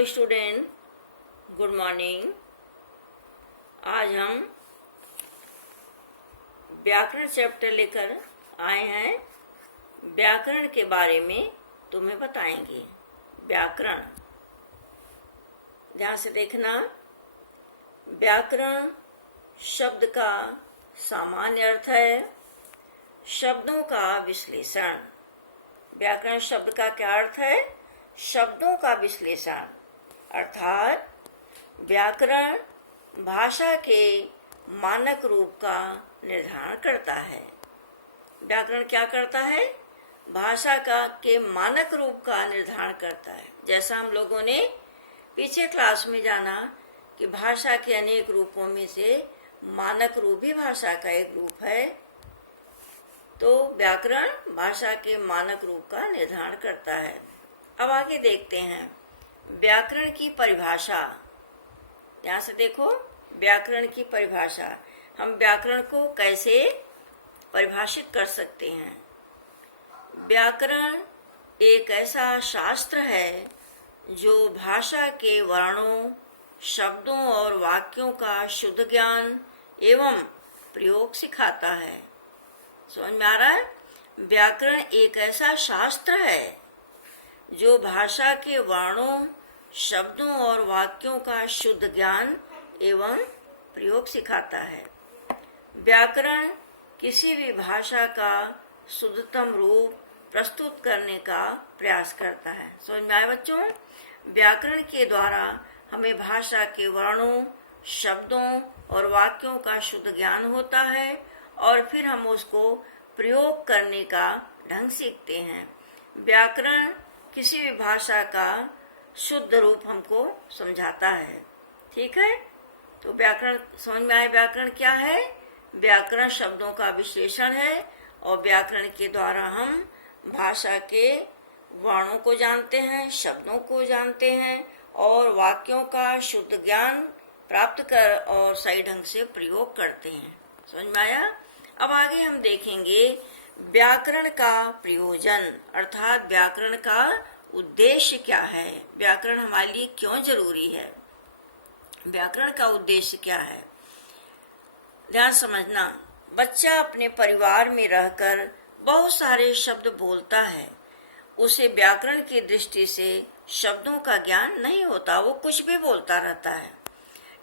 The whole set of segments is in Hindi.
Hello student, good morning. आज हम व्याकरण चैप्टर लेकर आए हैं। व्याकरण के बारे में तुम्हें बताएंगे। व्याकरण, ध्यान से देखना। व्याकरण शब्द का सामान्य अर्थ है शब्दों का विश्लेषण। व्याकरण शब्द का क्या अर्थ है? शब्दों का विश्लेषण। अर्थात व्याकरण भाषा के मानक रूप का निर्धारण करता है। व्याकरण क्या करता है? भाषा के मानक रूप का निर्धारण करता है। जैसा हम लोगों ने पीछे क्लास में जाना कि भाषा के अनेक रूपों में से मानक रूप भी भाषा का एक रूप है, तो व्याकरण भाषा के मानक रूप का निर्धारण करता है। अब आगे देखते हैं व्याकरण की परिभाषा। ध्यान से देखो, व्याकरण की परिभाषा। हम व्याकरण को कैसे परिभाषित कर सकते हैं? व्याकरण एक ऐसा शास्त्र है जो भाषा के वर्णों, शब्दों और वाक्यों का शुद्ध ज्ञान एवं प्रयोग सिखाता है। समझ में आ रहा है? व्याकरण एक ऐसा शास्त्र है जो भाषा के वर्णों, शब्दों और वाक्यों का शुद्ध ज्ञान एवं प्रयोग सिखाता है। व्याकरण किसी भी भाषा का शुद्धतम रूप प्रस्तुत करने का प्रयास करता है। समझ में आया बच्चों? व्याकरण के द्वारा हमें भाषा के वर्णों, शब्दों और वाक्यों का शुद्ध ज्ञान होता है और फिर हम उसको प्रयोग करने का ढंग सीखते हैं। व्याकरण किसी भी भाषा का शुद्ध रूप हमको समझाता है। ठीक है, तो व्याकरण समझ में आए। व्याकरण क्या है? व्याकरण शब्दों का विश्लेषण है और व्याकरण के द्वारा हम भाषा के वर्णों को जानते हैं, शब्दों को जानते हैं और वाक्यों का शुद्ध ज्ञान प्राप्त कर और सही ढंग से प्रयोग करते हैं। समझ में आया? अब आगे हम देखेंगे व्याकरण का प्रयोजन, अर्थात व्याकरण का उद्देश्य क्या है। व्याकरण हमारे लिए क्यों जरूरी है? व्याकरण का उद्देश्य क्या है? ध्यान समझना। बच्चा अपने परिवार में रहकर बहुत सारे शब्द बोलता है। उसे व्याकरण की दृष्टि से शब्दों का ज्ञान नहीं होता, वो कुछ भी बोलता रहता है।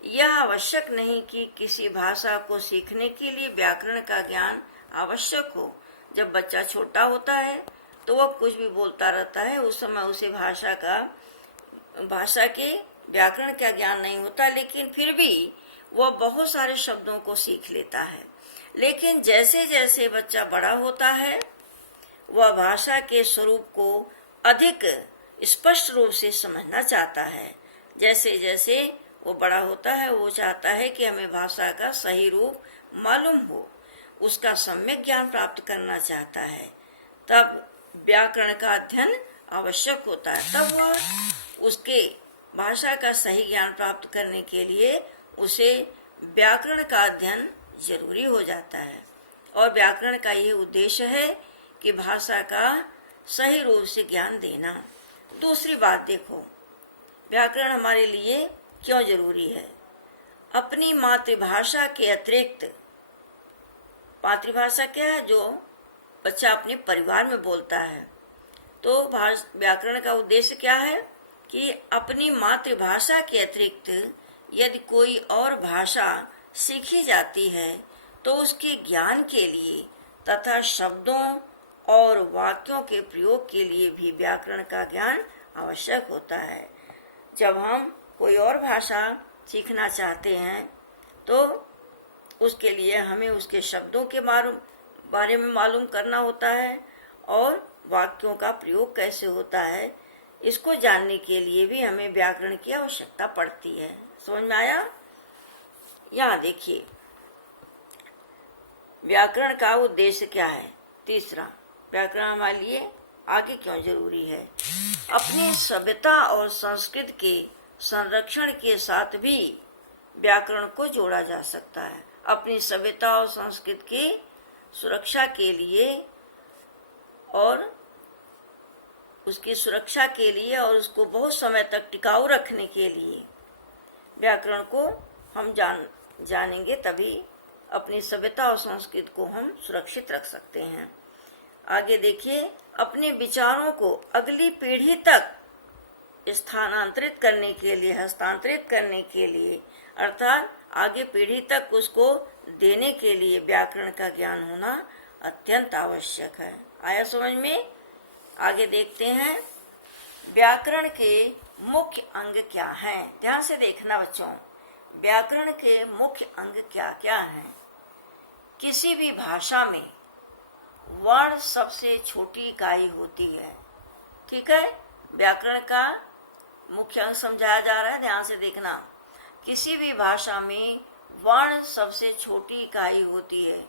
यह आवश्यक नहीं कि किसी भाषा को सीखने के लिए व्याकरण का ज्ञान आवश्यक हो। जब बच्चा छोटा होता है तो वह कुछ भी बोलता रहता है, उस समय उसे भाषा के व्याकरण का ज्ञान नहीं होता, लेकिन फिर भी वह बहुत सारे शब्दों को सीख लेता है। लेकिन जैसे जैसे बच्चा बड़ा होता है वह भाषा के स्वरूप को अधिक स्पष्ट रूप से समझना चाहता है। जैसे जैसे वो बड़ा होता है वो चाहता है कि हमें भाषा का सही रूप मालूम हो, उसका सम्यक ज्ञान प्राप्त करना चाहता है। तब व्याकरण का अध्ययन आवश्यक होता है। तब वह उसके भाषा का सही ज्ञान प्राप्त करने के लिए उसे व्याकरण का अध्ययन जरूरी हो जाता है। और व्याकरण का ये उद्देश्य है कि भाषा का सही रूप से ज्ञान देना। दूसरी बात देखो, व्याकरण हमारे लिए क्यों जरूरी है? अपनी मातृभाषा के अतिरिक्त, मातृभाषा क्या है? जो बच्चा अपने परिवार में बोलता है। तो व्याकरण का उद्देश्य क्या है कि अपनी मातृभाषा के अतिरिक्त यदि कोई और भाषा सीखी जाती है तो उसके ज्ञान के लिए तथा शब्दों और वाक्यों के प्रयोग के लिए भी व्याकरण का ज्ञान आवश्यक होता है। जब हम कोई और भाषा सीखना चाहते हैं तो उसके लिए हमें उसके शब्दों के बारे में मालूम करना होता है और वाक्यों का प्रयोग कैसे होता है, इसको जानने के लिए भी हमें व्याकरण की आवश्यकता पड़ती है। समझ में आया? यहाँ देखिए व्याकरण का उद्देश्य क्या है। तीसरा, व्याकरण हमारे लिए आगे क्यों जरूरी है? अपनी सभ्यता और संस्कृति के संरक्षण के साथ भी व्याकरण को जोड़ा जा सकता है। अपनी सभ्यता और संस्कृति की सुरक्षा के लिए और उसकी सुरक्षा के लिए और उसको बहुत समय तक टिकाऊ रखने के लिए व्याकरण को हम जानेंगे, तभी अपनी सभ्यता और संस्कृति को हम सुरक्षित रख सकते हैं। आगे देखिए, अपने विचारों को अगली पीढ़ी तक स्थानांतरित करने के लिए, हस्तांतरित करने के लिए, अर्थात आगे पीढ़ी तक उसको देने के लिए व्याकरण का ज्ञान होना अत्यंत आवश्यक है। आया समझ में? आगे देखते हैं, व्याकरण के मुख्य अंग क्या हैं। ध्यान से देखना बच्चों, व्याकरण के मुख्य अंग क्या क्या हैं। किसी भी भाषा में वर्ण सबसे छोटी इकाई होती है। ठीक है, व्याकरण का मुख्य अंग समझाया जा रहा है, ध्यान से देखना। किसी भी भाषा में वर्ण सबसे छोटी इकाई होती है।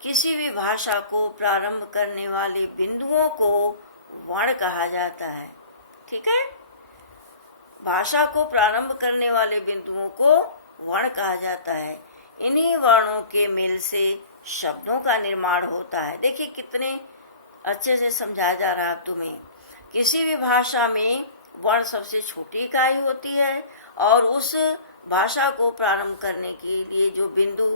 किसी भी भाषा को प्रारंभ करने वाले बिंदुओं को वर्ण कहा जाता है। ठीक है, भाषा को प्रारंभ करने वाले बिंदुओं को वर्ण कहा जाता है। इन्हीं वर्णों के मेल से शब्दों का निर्माण होता है। देखिए कितने अच्छे से समझाया जा रहा है तुम्हें। किसी भी भाषा में वर्ण सबसे छोटी इकाई होती है और उस भाषा को प्रारंभ करने के लिए जो बिंदु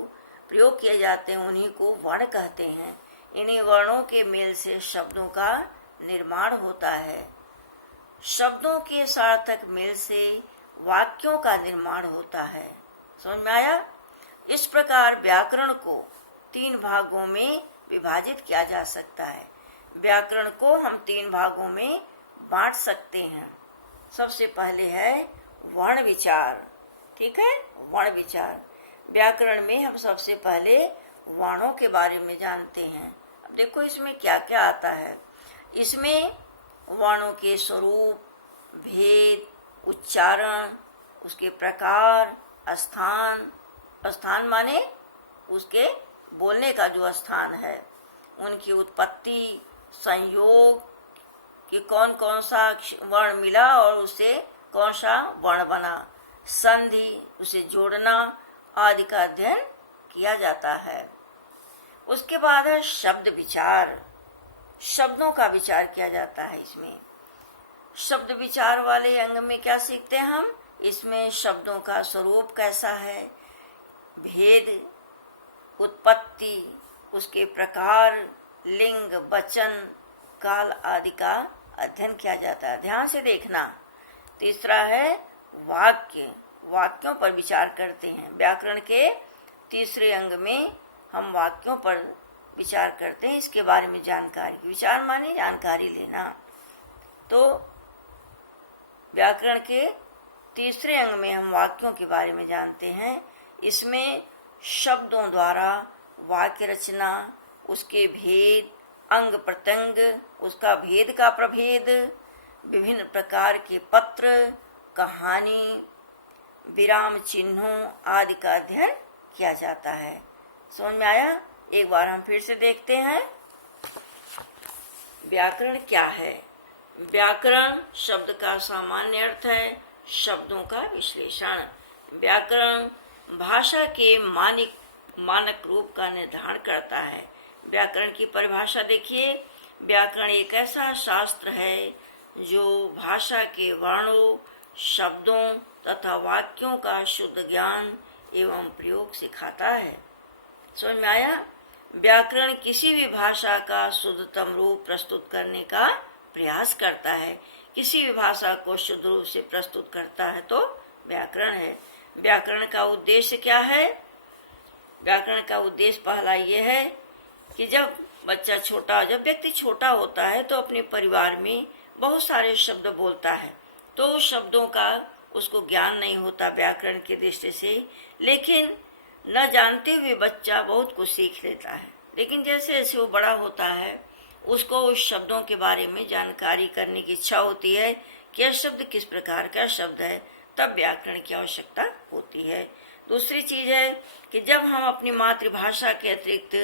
प्रयोग किए जाते हैं उन्हीं को वर्ण कहते हैं। इन्हीं वर्णों के मेल से शब्दों का निर्माण होता है। शब्दों के सार्थक मेल से वाक्यों का निर्माण होता है। समझ में आया? इस प्रकार व्याकरण को 3 भागों में विभाजित किया जा सकता है। व्याकरण को हम 3 भागों में बांट सकते हैं। सबसे पहले है वर्ण विचार। ठीक है, वर्ण विचार। व्याकरण में हम सबसे पहले वर्णों के बारे में जानते हैं। अब देखो इसमें क्या क्या आता है। इसमें वर्णों के स्वरूप, भेद, उच्चारण, उसके प्रकार, स्थान, स्थान माने उसके बोलने का जो स्थान है, उनकी उत्पत्ति, संयोग कि कौन कौन सा वर्ण मिला और उसे कौन सा वर्ण बना, संधि, उसे जोड़ना आदि का अध्ययन किया जाता है। उसके बाद है शब्द विचार। शब्दों का विचार किया जाता है। इसमें शब्द विचार वाले अंग में क्या सीखते हैं हम? इसमें शब्दों का स्वरूप कैसा है, भेद, उत्पत्ति, उसके प्रकार, लिंग, वचन, काल आदि का अध्ययन किया जाता है। ध्यान से देखना। तीसरा है वाक्य। वाक्यों पर विचार करते हैं। व्याकरण के तीसरे अंग में हम वाक्यों पर विचार करते हैं। इसके बारे में जानकारी, विचार माने जानकारी लेना। तो व्याकरण के तीसरे अंग में हम वाक्यों के बारे में जानते हैं। इसमें शब्दों द्वारा वाक्य रचना, उसके भेद, अंग प्रत्यंग, उसका भेद का प्रभेद, विभिन्न प्रकार के पत्र, कहानी, विराम चिन्हों आदि का अध्ययन किया जाता है। समझ में आया? एक बार हम फिर से देखते हैं व्याकरण क्या है। व्याकरण शब्द का सामान्य अर्थ है शब्दों का विश्लेषण। व्याकरण भाषा के मानक रूप का निर्धारण करता है। व्याकरण की परिभाषा देखिए। व्याकरण एक ऐसा शास्त्र है जो भाषा के वर्णों, शब्दों तथा वाक्यों का शुद्ध ज्ञान एवं प्रयोग सिखाता है। समझ में आया? व्याकरण किसी भी भाषा का शुद्धतम रूप प्रस्तुत करने का प्रयास करता है। किसी भी भाषा को शुद्ध रूप से प्रस्तुत करता है तो व्याकरण है। व्याकरण का उद्देश्य क्या है? व्याकरण का उद्देश्य पहला ये है कि जब व्यक्ति छोटा होता है तो अपने परिवार में बहुत सारे शब्द बोलता है, तो उस शब्दों का उसको ज्ञान नहीं होता व्याकरण की दृष्टि से, लेकिन न जानते हुए बच्चा बहुत कुछ सीख लेता है। लेकिन जैसे जैसे वो बड़ा होता है उसको उस शब्दों के बारे में जानकारी करने की इच्छा होती है कि यह शब्द किस प्रकार का शब्द है, तब व्याकरण की आवश्यकता होती है। दूसरी चीज है कि जब हम अपनी मातृभाषा के अतिरिक्त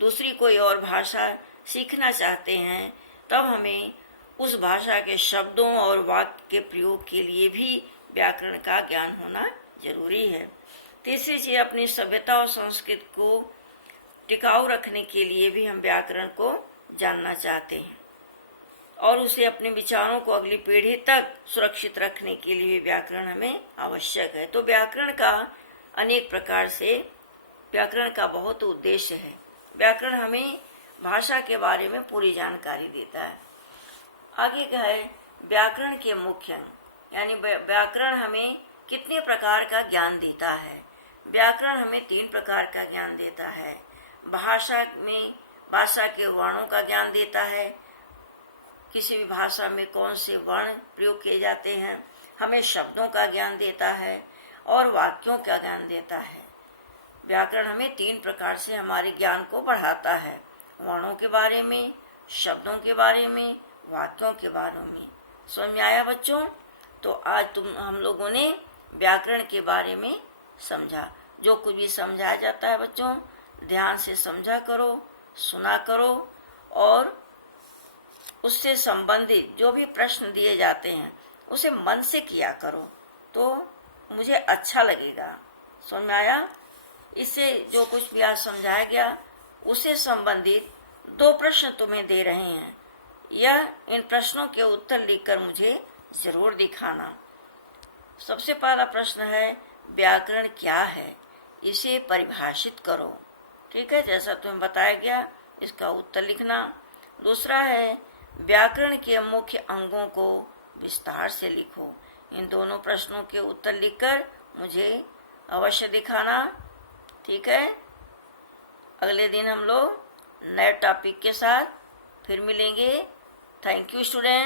दूसरी कोई और भाषा सीखना चाहते हैं तब हमें उस भाषा के शब्दों और वाक्य के प्रयोग के लिए भी व्याकरण का ज्ञान होना जरूरी है। तीसरी चीज, अपनी सभ्यता और संस्कृति को टिकाऊ रखने के लिए भी हम व्याकरण को जानना चाहते हैं। और उसे अपने विचारों को अगली पीढ़ी तक सुरक्षित रखने के लिए व्याकरण हमें आवश्यक है। तो व्याकरण का अनेक प्रकार से व्याकरण का बहुत उद्देश्य है। व्याकरण हमें भाषा के बारे में पूरी जानकारी देता है। आगे का है व्याकरण के मुख्य अंग, यानी व्याकरण हमें कितने प्रकार का ज्ञान देता है। व्याकरण हमें 3 प्रकार का ज्ञान देता है। भाषा में भाषा के वर्णों का ज्ञान देता है, किसी भी भाषा में कौन से वर्ण प्रयोग किए जाते हैं, हमें शब्दों का ज्ञान देता है और वाक्यों का ज्ञान देता है। व्याकरण हमें 3 प्रकार से हमारे ज्ञान को बढ़ाता है, वर्णों के बारे में, शब्दों के बारे में, वाक्यों के बारे में। समझ में आया बच्चों? तो आज हम लोगों ने व्याकरण के बारे में समझा। जो कुछ भी समझाया जाता है बच्चों, ध्यान से समझा करो, सुना करो और उससे संबंधित जो भी प्रश्न दिए जाते हैं उसे मन से किया करो, तो मुझे अच्छा लगेगा। समझ में आया? इससे जो कुछ भी आज समझाया गया उससे संबंधित 2 प्रश्न तुम्हें दे रहे हैं। यह इन प्रश्नों के उत्तर लिखकर मुझे जरूर दिखाना। सबसे पहला प्रश्न है व्याकरण क्या है, इसे परिभाषित करो। ठीक है, जैसा तुम्हें बताया गया इसका उत्तर लिखना। दूसरा है व्याकरण के मुख्य अंगों को विस्तार से लिखो। इन दोनों प्रश्नों के उत्तर लिखकर मुझे अवश्य दिखाना। ठीक है, अगले दिन हम लोग नए टॉपिक के साथ फिर मिलेंगे। Thank you student.